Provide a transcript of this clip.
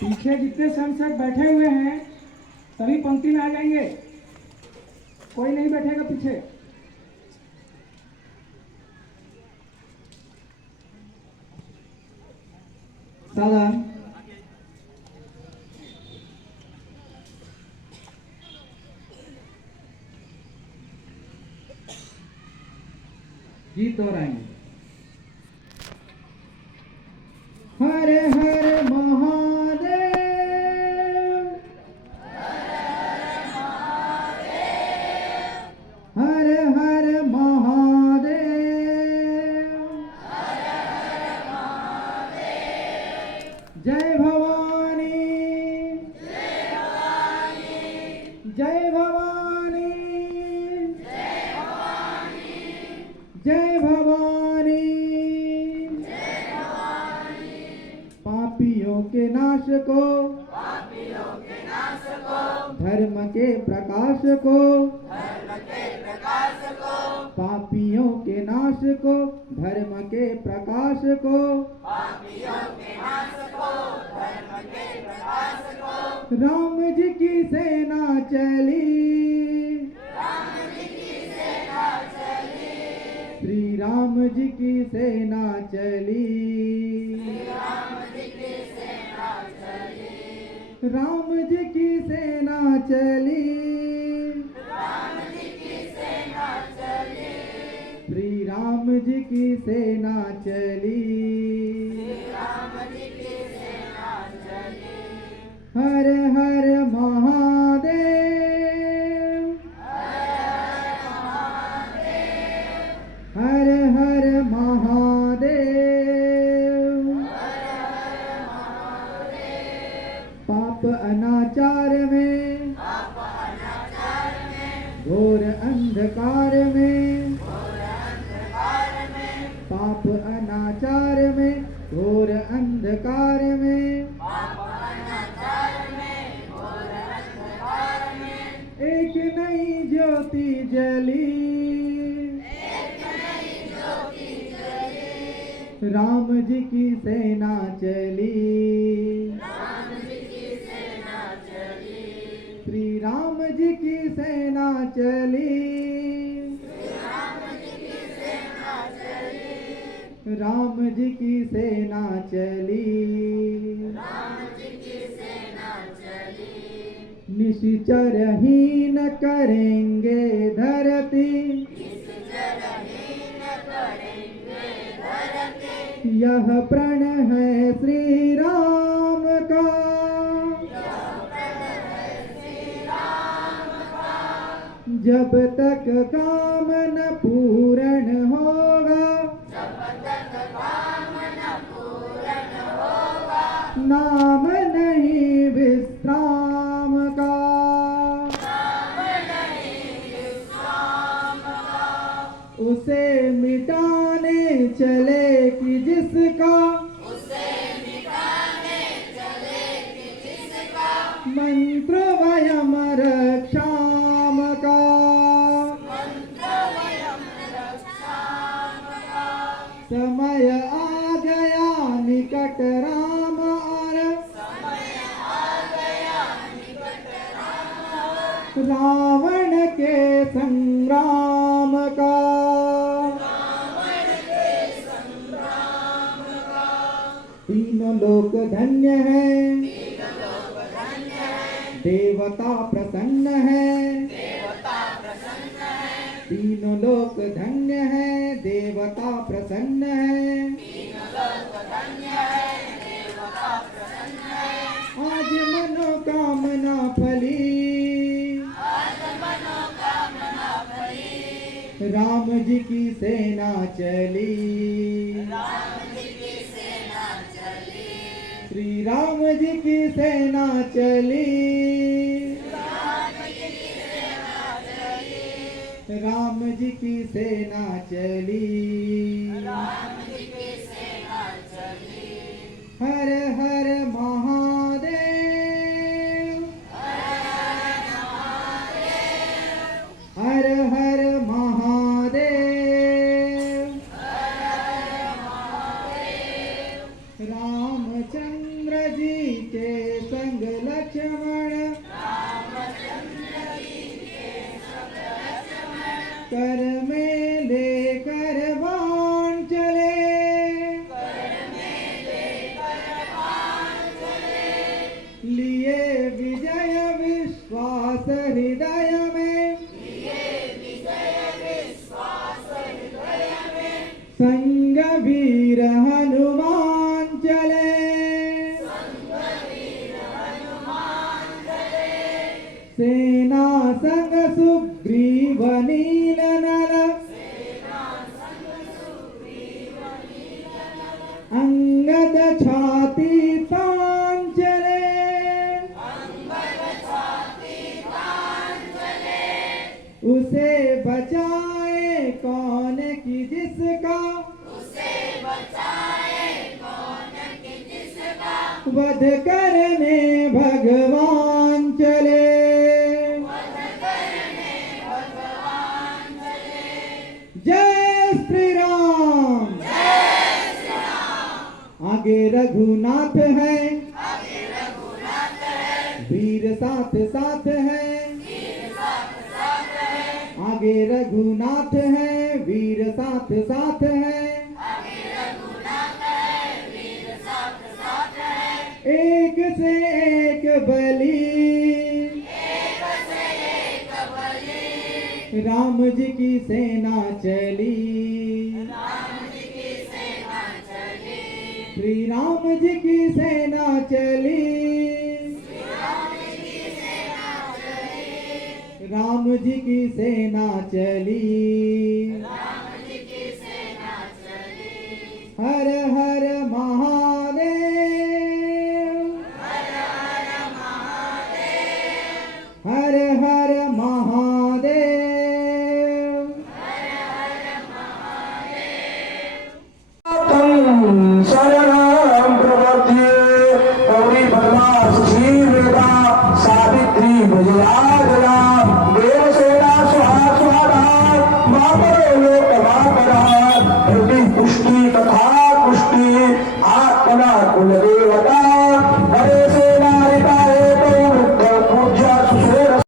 पीछे जितने संसद बैठे हुए हैं सभी पंक्ति में आ जाएंगे, कोई नहीं बैठेगा पीछे। सावधान। गीत दोहराएंगे। हर हर महादेव, हर हर महादेव, जय भवानी, जय भवानी, जय भवानी, पापियों के नाश को, धर्म के प्रकाश को, पापियों के नाश को, धर्म के प्रकाश को, राम जी की सेना चली, श्री राम जी की सेना चली, राम जी की सेना चली, श्री राम जी की सेना चली, हर हर महादेव, हर हर महादेव, पाप अनाचार में, घोर अंधकार में, पाप अनाचार में, घोर अंधकार में, एक नई ज्योति जली, राम जी की सेना चली, श्री राम जी की सेना चली, राम जी की सेना चली, निश्चर हीन करेंगे धरती, यह प्रण है श्री राम का, जब तक काम न पूर्ण होगा, नाम नहीं विश्राम का, उसे मिटाने चले कि जिसका, मंत्र वयम रक्षाम का, समय आ गया निकट राम और, रावण के संग्राम का, तीनों लोक धन्य है, देवता प्रसन्न है, तीनों लोक धन्य है, देवता प्रसन्न है, आज मनोकामना फली, राम जी की सेना चली, श्री राम जी की सेना चली, राम जी की सेना चली, हर हर महादेव, हर हर महादेव, रामचंद्र रामचंद्र जी के संग लक्ष्मण कर में लेकर बाण चले लिए विजय विश्वास हृदय में संग वीर हनुमान चले सेना संग सुग्रीव नील नर अंगद छाती तान चले उसे बचाए कौन की जिसका वध करने भगवान चले जय श्री राम आगे रघुनाथ है वीर साथ साथ है आगे रघुनाथ है वीर साथ साथ है एक से एक बली राम जी की सेना चली श्री राम जी की सेना चली राम जी की सेना चली हर हर महा